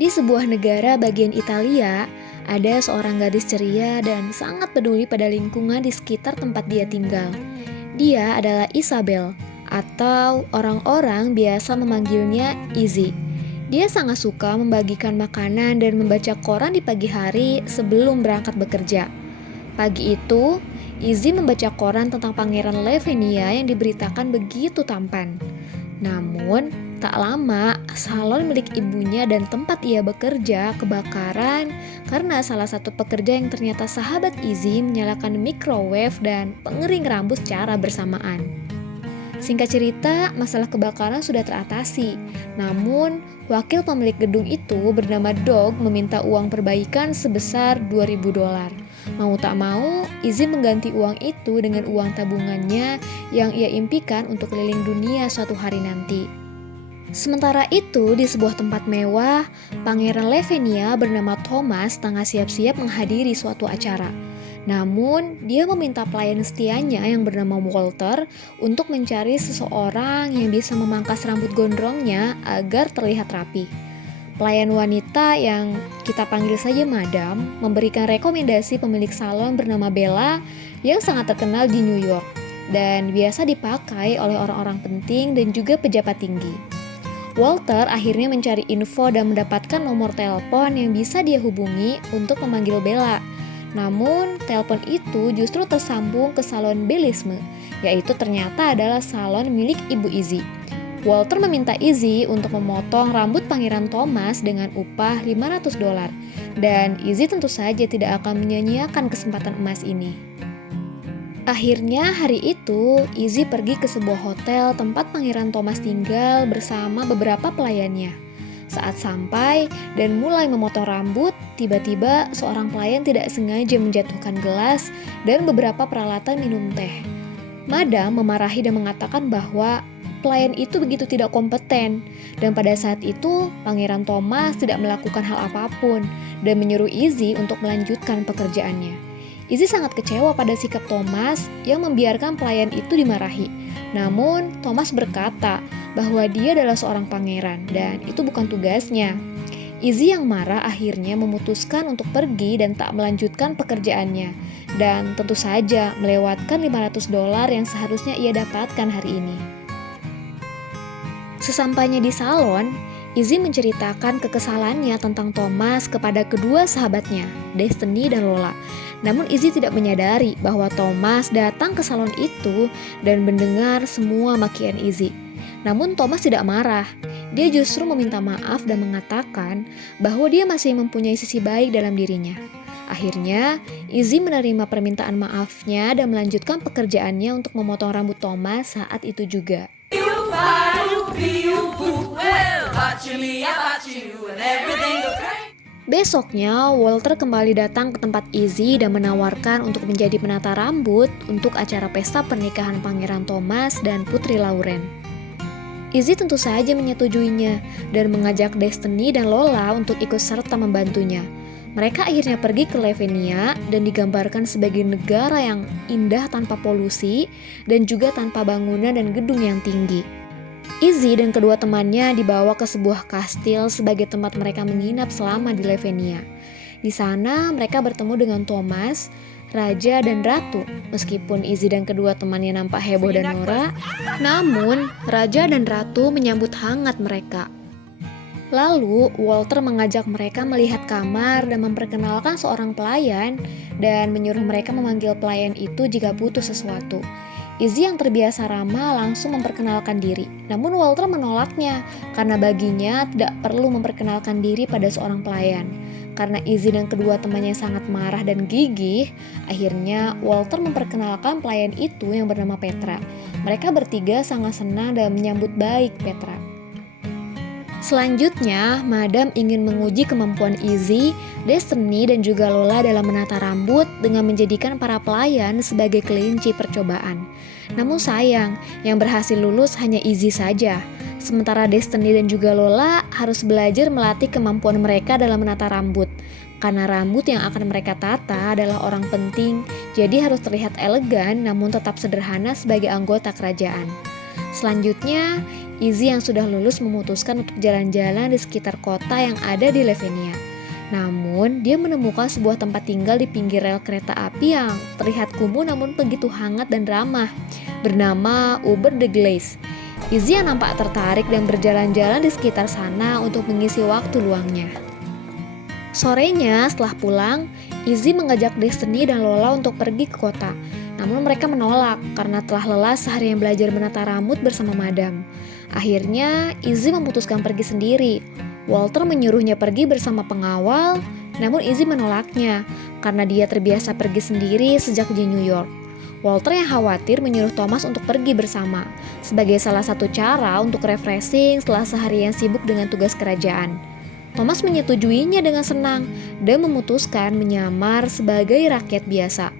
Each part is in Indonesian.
Di sebuah negara bagian Italia, ada seorang gadis ceria dan sangat peduli pada lingkungan di sekitar tempat dia tinggal. Dia adalah Isabel, atau orang-orang biasa memanggilnya Izzy. Dia sangat suka membagikan makanan dan membaca koran di pagi hari sebelum berangkat bekerja. Pagi itu, Izzy membaca koran tentang Pangeran Lavinia yang diberitakan begitu tampan. Namun, tak lama, salon milik ibunya dan tempat ia bekerja kebakaran karena salah satu pekerja yang ternyata sahabat Izzy menyalakan microwave dan pengering rambut secara bersamaan. Singkat cerita, masalah kebakaran sudah teratasi. Namun, wakil pemilik gedung itu bernama Dog meminta uang perbaikan sebesar $2.000. Mau tak mau, Izzy mengganti uang itu dengan uang tabungannya yang ia impikan untuk keliling dunia suatu hari nanti. Sementara itu, di sebuah tempat mewah, Pangeran Lavinia bernama Thomas tengah siap-siap menghadiri suatu acara. Namun, dia meminta pelayan setianya yang bernama Walter untuk mencari seseorang yang bisa memangkas rambut gondrongnya agar terlihat rapi. Pelayan wanita yang kita panggil saja Madam memberikan rekomendasi pemilik salon bernama Bella yang sangat terkenal di New York dan biasa dipakai oleh orang-orang penting dan juga pejabat tinggi. Walter akhirnya mencari info dan mendapatkan nomor telepon yang bisa dia hubungi untuk memanggil Bella. Namun, telepon itu justru tersambung ke salon Bellisme, yaitu ternyata adalah salon milik Ibu Izzy. Walter meminta Izzy untuk memotong rambut Pangeran Thomas dengan upah $500, dan Izzy tentu saja tidak akan menyia-nyiakan kesempatan emas ini. Akhirnya hari itu, Izzy pergi ke sebuah hotel tempat Pangeran Thomas tinggal bersama beberapa pelayannya. Saat sampai dan mulai memotong rambut, tiba-tiba seorang pelayan tidak sengaja menjatuhkan gelas dan beberapa peralatan minum teh. Madam memarahi dan mengatakan bahwa pelayan itu begitu tidak kompeten, dan pada saat itu Pangeran Thomas tidak melakukan hal apapun dan menyuruh Izzy untuk melanjutkan pekerjaannya. Izzy sangat kecewa pada sikap Thomas yang membiarkan pelayan itu dimarahi. Namun, Thomas berkata bahwa dia adalah seorang pangeran dan itu bukan tugasnya. Izzy yang marah akhirnya memutuskan untuk pergi dan tak melanjutkan pekerjaannya. Dan tentu saja melewatkan $500 yang seharusnya ia dapatkan hari ini. Sesampainya di salon, Izzy menceritakan kekesalannya tentang Thomas kepada kedua sahabatnya, Destiny dan Lola. Namun Izzy tidak menyadari bahwa Thomas datang ke salon itu dan mendengar semua makian Izzy. Namun Thomas tidak marah. Dia justru meminta maaf dan mengatakan bahwa dia masih mempunyai sisi baik dalam dirinya. Akhirnya, Izzy menerima permintaan maafnya dan melanjutkan pekerjaannya untuk memotong rambut Thomas saat itu juga. Besoknya, Walter kembali datang ke tempat Izzy dan menawarkan untuk menjadi penata rambut untuk acara pesta pernikahan Pangeran Thomas dan Putri Lauren. Izzy tentu saja menyetujuinya dan mengajak Destiny dan Lola untuk ikut serta membantunya. Mereka akhirnya pergi ke Lavinia dan digambarkan sebagai negara yang indah tanpa polusi dan juga tanpa bangunan dan gedung yang tinggi. Izzy dan kedua temannya dibawa ke sebuah kastil sebagai tempat mereka menginap selama di Lavinia. Di sana mereka bertemu dengan Thomas, Raja dan Ratu. Meskipun Izzy dan kedua temannya nampak heboh dan norak, namun Raja dan Ratu menyambut hangat mereka. Lalu Walter mengajak mereka melihat kamar dan memperkenalkan seorang pelayan dan menyuruh mereka memanggil pelayan itu jika butuh sesuatu. Izzy yang terbiasa ramah langsung memperkenalkan diri. Namun Walter menolaknya karena baginya tidak perlu memperkenalkan diri pada seorang pelayan. Karena Izzy dan kedua temannya sangat marah dan gigih, akhirnya Walter memperkenalkan pelayan itu yang bernama Petra. Mereka bertiga sangat senang dan menyambut baik Petra. Selanjutnya, Madam ingin menguji kemampuan Izzy, Destiny, dan juga Lola dalam menata rambut dengan menjadikan para pelayan sebagai kelinci percobaan. Namun sayang, yang berhasil lulus hanya Izzy saja. Sementara Destiny dan juga Lola harus belajar melatih kemampuan mereka dalam menata rambut. Karena rambut yang akan mereka tata adalah orang penting, jadi harus terlihat elegan namun tetap sederhana sebagai anggota kerajaan. Selanjutnya, Izzy yang sudah lulus memutuskan untuk jalan-jalan di sekitar kota yang ada di Levenia. Namun, dia menemukan sebuah tempat tinggal di pinggir rel kereta api yang terlihat kumuh namun begitu hangat dan ramah, bernama Uber de Glace. Izzy yang nampak tertarik dan berjalan-jalan di sekitar sana untuk mengisi waktu luangnya. Sorenya, setelah pulang, Izzy mengajak Destiny dan Lola untuk pergi ke kota. Namun mereka menolak karena telah lelah seharian belajar menata rambut bersama Madam. Akhirnya, Izzy memutuskan pergi sendiri. Walter menyuruhnya pergi bersama pengawal, namun Izzy menolaknya karena dia terbiasa pergi sendiri sejak di New York. Walter yang khawatir menyuruh Thomas untuk pergi bersama, sebagai salah satu cara untuk refreshing setelah seharian sibuk dengan tugas kerajaan. Thomas menyetujuinya dengan senang dan memutuskan menyamar sebagai rakyat biasa.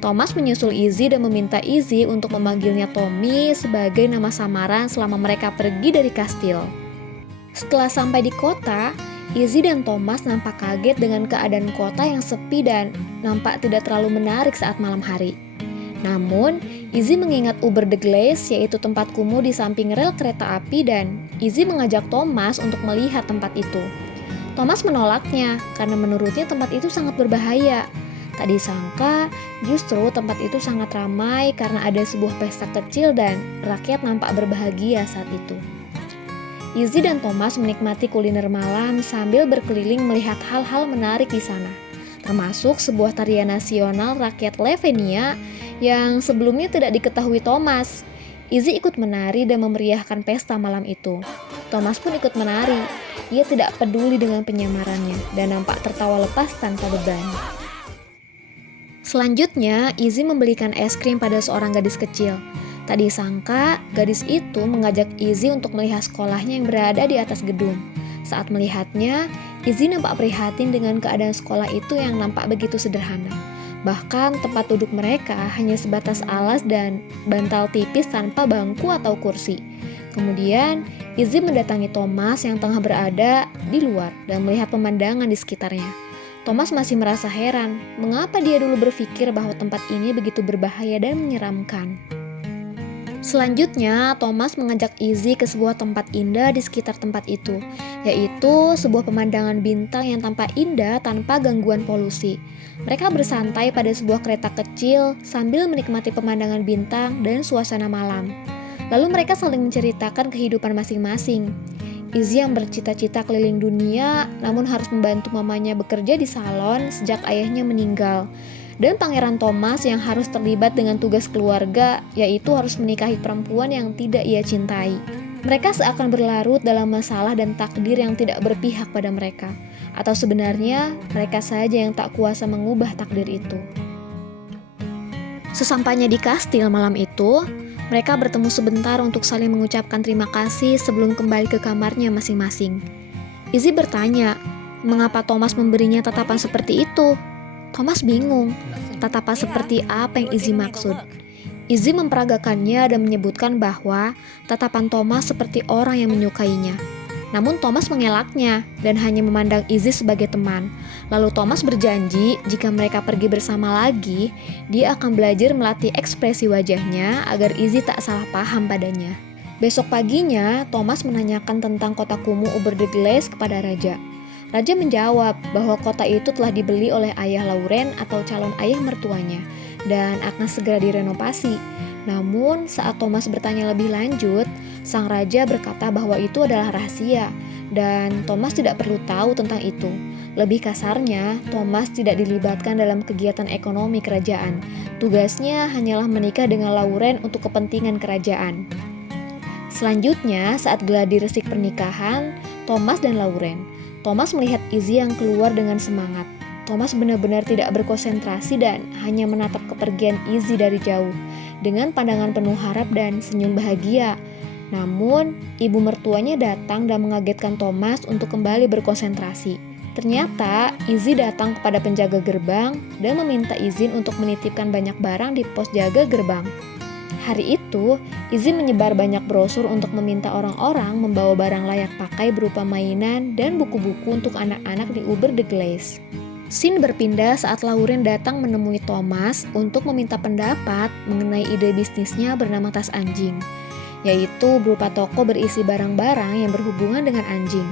Thomas menyusul Izzy dan meminta Izzy untuk memanggilnya Tommy sebagai nama samaran selama mereka pergi dari kastil. Setelah sampai di kota, Izzy dan Thomas nampak kaget dengan keadaan kota yang sepi dan nampak tidak terlalu menarik saat malam hari. Namun, Izzy mengingat Uber de Glace, yaitu tempat kumuh di samping rel kereta api, dan Izzy mengajak Thomas untuk melihat tempat itu. Thomas menolaknya karena menurutnya tempat itu sangat berbahaya. Tak disangka, justru tempat itu sangat ramai karena ada sebuah pesta kecil dan rakyat nampak berbahagia saat itu. Izzy dan Thomas menikmati kuliner malam sambil berkeliling melihat hal-hal menarik di sana, termasuk sebuah tarian nasional rakyat Levenia yang sebelumnya tidak diketahui Thomas. Izzy ikut menari dan memeriahkan pesta malam itu. Thomas pun ikut menari. Ia tidak peduli dengan penyamarannya dan nampak tertawa lepas tanpa beban. Selanjutnya, Izzy membelikan es krim pada seorang gadis kecil. Tak disangka, gadis itu mengajak Izzy untuk melihat sekolahnya yang berada di atas gedung. Saat melihatnya, Izzy nampak prihatin dengan keadaan sekolah itu yang nampak begitu sederhana. Bahkan tempat duduk mereka hanya sebatas alas dan bantal tipis tanpa bangku atau kursi. Kemudian, Izzy mendatangi Thomas yang tengah berada di luar dan melihat pemandangan di sekitarnya. Thomas masih merasa heran, mengapa dia dulu berpikir bahwa tempat ini begitu berbahaya dan menyeramkan. Selanjutnya, Thomas mengajak Izzy ke sebuah tempat indah di sekitar tempat itu, yaitu sebuah pemandangan bintang yang tampak indah tanpa gangguan polusi. Mereka bersantai pada sebuah kereta kecil sambil menikmati pemandangan bintang dan suasana malam. Lalu mereka saling menceritakan kehidupan masing-masing. Izzy yang bercita-cita keliling dunia, namun harus membantu mamanya bekerja di salon sejak ayahnya meninggal. Dan Pangeran Thomas yang harus terlibat dengan tugas keluarga, yaitu harus menikahi perempuan yang tidak ia cintai. Mereka seakan berlarut dalam masalah dan takdir yang tidak berpihak pada mereka. Atau sebenarnya, mereka saja yang tak kuasa mengubah takdir itu. Sesampainya di kastil malam itu, mereka bertemu sebentar untuk saling mengucapkan terima kasih sebelum kembali ke kamarnya masing-masing. Izzy bertanya, mengapa Thomas memberinya tatapan seperti itu? Thomas bingung, tatapan seperti apa yang Izzy maksud. Izzy memperagakannya dan menyebutkan bahwa tatapan Thomas seperti orang yang menyukainya. Namun Thomas mengelaknya dan hanya memandang Izzy sebagai teman. Lalu Thomas berjanji jika mereka pergi bersama lagi, dia akan belajar melatih ekspresi wajahnya agar Izzy tak salah paham padanya. Besok paginya, Thomas menanyakan tentang kota kumuh Uber de Glace kepada Raja. Raja menjawab bahwa kota itu telah dibeli oleh ayah Lauren atau calon ayah mertuanya dan akan segera direnovasi. Namun saat Thomas bertanya lebih lanjut, sang raja berkata bahwa itu adalah rahasia dan Thomas tidak perlu tahu tentang itu. Lebih kasarnya, Thomas tidak dilibatkan dalam kegiatan ekonomi kerajaan. Tugasnya hanyalah menikah dengan Lauren untuk kepentingan kerajaan. Selanjutnya, saat gladi resik pernikahan, Thomas dan Lauren. Thomas melihat Izzy yang keluar dengan semangat. Thomas benar-benar tidak berkonsentrasi dan hanya menatap kepergian Izzy dari jauh, dengan pandangan penuh harap dan senyum bahagia. Namun, ibu mertuanya datang dan mengagetkan Thomas untuk kembali berkonsentrasi. Ternyata, Izzy datang kepada penjaga gerbang dan meminta izin untuk menitipkan banyak barang di pos jaga gerbang. Hari itu, Izzy menyebar banyak brosur untuk meminta orang-orang membawa barang layak pakai berupa mainan dan buku-buku untuk anak-anak di Uber de Glace. Scene berpindah saat Lauren datang menemui Thomas untuk meminta pendapat mengenai ide bisnisnya bernama tas anjing. yaitu berupa toko berisi barang-barang yang berhubungan dengan anjing.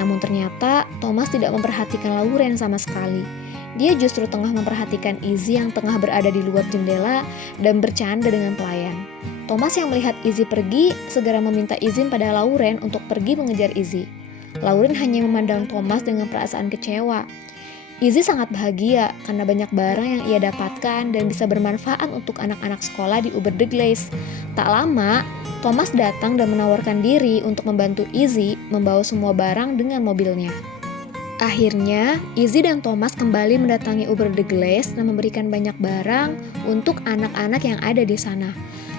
Namun ternyata Thomas tidak memperhatikan Lauren sama sekali. Dia justru tengah memperhatikan Izzy yang tengah berada di luar jendela dan bercanda dengan pelayan. Thomas yang melihat Izzy pergi segera meminta izin pada Lauren untuk pergi mengejar Izzy. Lauren hanya memandang Thomas dengan perasaan kecewa. Izzy sangat bahagia karena banyak barang yang ia dapatkan dan bisa bermanfaat untuk anak-anak sekolah di Uber the Glaze. Tak lama, Thomas datang dan menawarkan diri untuk membantu Izzy membawa semua barang dengan mobilnya. Akhirnya, Izzy dan Thomas kembali mendatangi Uber the Glaze dan memberikan banyak barang untuk anak-anak yang ada di sana.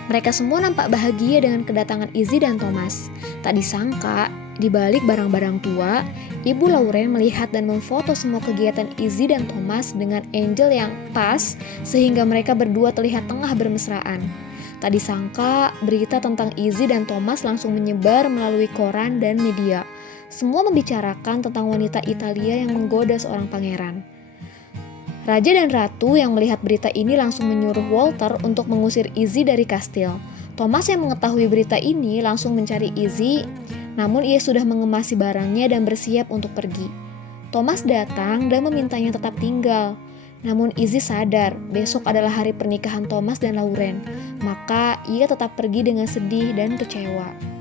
Mereka semua nampak bahagia dengan kedatangan Izzy dan Thomas. Tak disangka, di balik barang-barang tua, Ibu Lauren melihat dan memfoto semua kegiatan Izzy dan Thomas dengan Angel yang pas sehingga mereka berdua terlihat tengah bermesraan. Tak disangka, berita tentang Izzy dan Thomas langsung menyebar melalui koran dan media. Semua membicarakan tentang wanita Italia yang menggoda seorang pangeran. Raja dan Ratu yang melihat berita ini langsung menyuruh Walter untuk mengusir Izzy dari kastil. Thomas yang mengetahui berita ini langsung mencari Izzy, namun ia sudah mengemasi barangnya dan bersiap untuk pergi. Thomas datang dan memintanya tetap tinggal. Namun Izzy sadar besok adalah hari pernikahan Thomas dan Lauren, maka ia tetap pergi dengan sedih dan kecewa.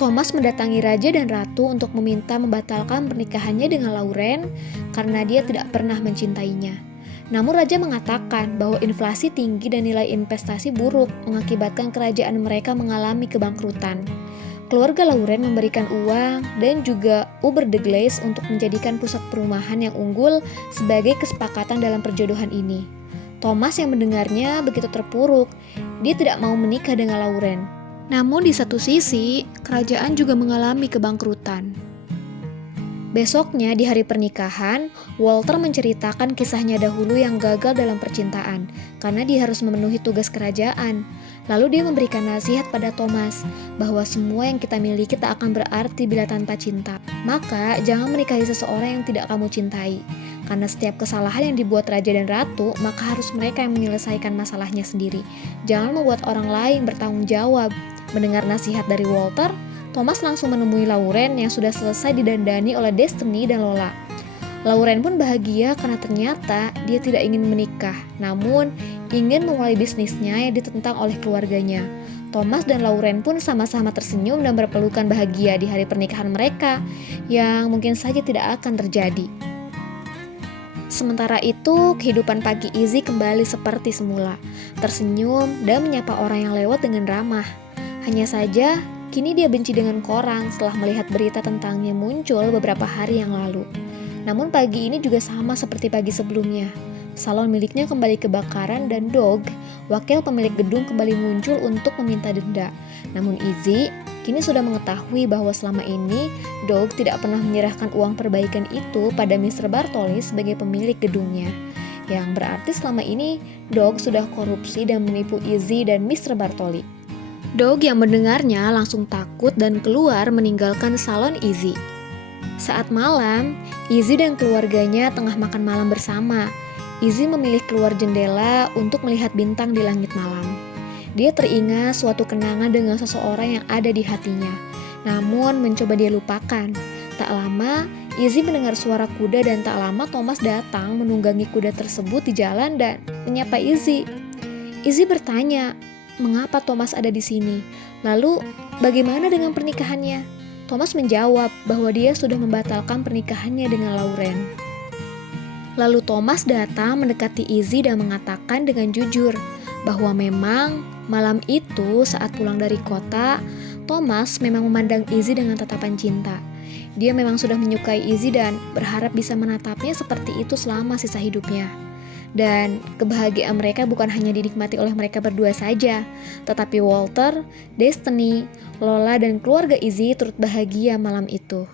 Thomas mendatangi Raja dan Ratu untuk meminta membatalkan pernikahannya dengan Lauren karena dia tidak pernah mencintainya. Namun Raja mengatakan bahwa inflasi tinggi dan nilai investasi buruk mengakibatkan kerajaan mereka mengalami kebangkrutan. Keluarga Lauren memberikan uang dan juga Uber the Glaze untuk menjadikan pusat perumahan yang unggul sebagai kesepakatan dalam perjodohan ini. Thomas yang mendengarnya begitu terpuruk, dia tidak mau menikah dengan Lauren. Namun di satu sisi, kerajaan juga mengalami kebangkrutan. Besoknya di hari pernikahan, Walter menceritakan kisahnya dahulu yang gagal dalam percintaan karena dia harus memenuhi tugas kerajaan. Lalu dia memberikan nasihat pada Thomas bahwa semua yang kita miliki tak akan berarti bila tanpa cinta. Maka jangan menikahi seseorang yang tidak kamu cintai. Karena setiap kesalahan yang dibuat Raja dan Ratu, maka harus mereka yang menyelesaikan masalahnya sendiri. Jangan membuat orang lain bertanggung jawab. Mendengar nasihat dari Walter, Thomas langsung menemui Lauren yang sudah selesai didandani oleh Destiny dan Lola. Lauren pun bahagia karena ternyata dia tidak ingin menikah, namun ingin memulai bisnisnya yang ditentang oleh keluarganya. Thomas dan Lauren pun sama-sama tersenyum dan berpelukan bahagia di hari pernikahan mereka, yang mungkin saja tidak akan terjadi. Sementara itu, kehidupan pagi Izzy kembali seperti semula, tersenyum dan menyapa orang yang lewat dengan ramah. Hanya saja, kini dia benci dengan koran setelah melihat berita tentangnya muncul beberapa hari yang lalu. Namun pagi ini juga sama seperti pagi sebelumnya. Salon miliknya kembali kebakaran dan Doug, wakil pemilik gedung, kembali muncul untuk meminta denda. Namun Izzy kini sudah mengetahui bahwa selama ini Doug tidak pernah menyerahkan uang perbaikan itu pada Mr. Bartoli sebagai pemilik gedungnya. Yang berarti selama ini Doug sudah korupsi dan menipu Izzy dan Mr. Bartoli. Doug yang mendengarnya langsung takut dan keluar meninggalkan salon Izzy. Saat malam, Izzy dan keluarganya tengah makan malam bersama. Izzy memilih keluar jendela untuk melihat bintang di langit malam. Dia teringat suatu kenangan dengan seseorang yang ada di hatinya, namun mencoba dia lupakan. Tak lama, Izzy mendengar suara kuda dan tak lama Thomas datang menunggangi kuda tersebut di jalan dan menyapa Izzy. Izzy bertanya, mengapa Thomas ada di sini? Lalu, bagaimana dengan pernikahannya? Thomas menjawab bahwa dia sudah membatalkan pernikahannya dengan Lauren. Lalu Thomas datang mendekati Izzy dan mengatakan dengan jujur bahwa memang malam itu saat pulang dari kota, Thomas memang memandang Izzy dengan tatapan cinta. Dia memang sudah menyukai Izzy dan berharap bisa menatapnya seperti itu selama sisa hidupnya. Dan kebahagiaan mereka bukan hanya dinikmati oleh mereka berdua saja, tetapi Walter, Destiny, Lola, dan keluarga Izzy turut bahagia malam itu.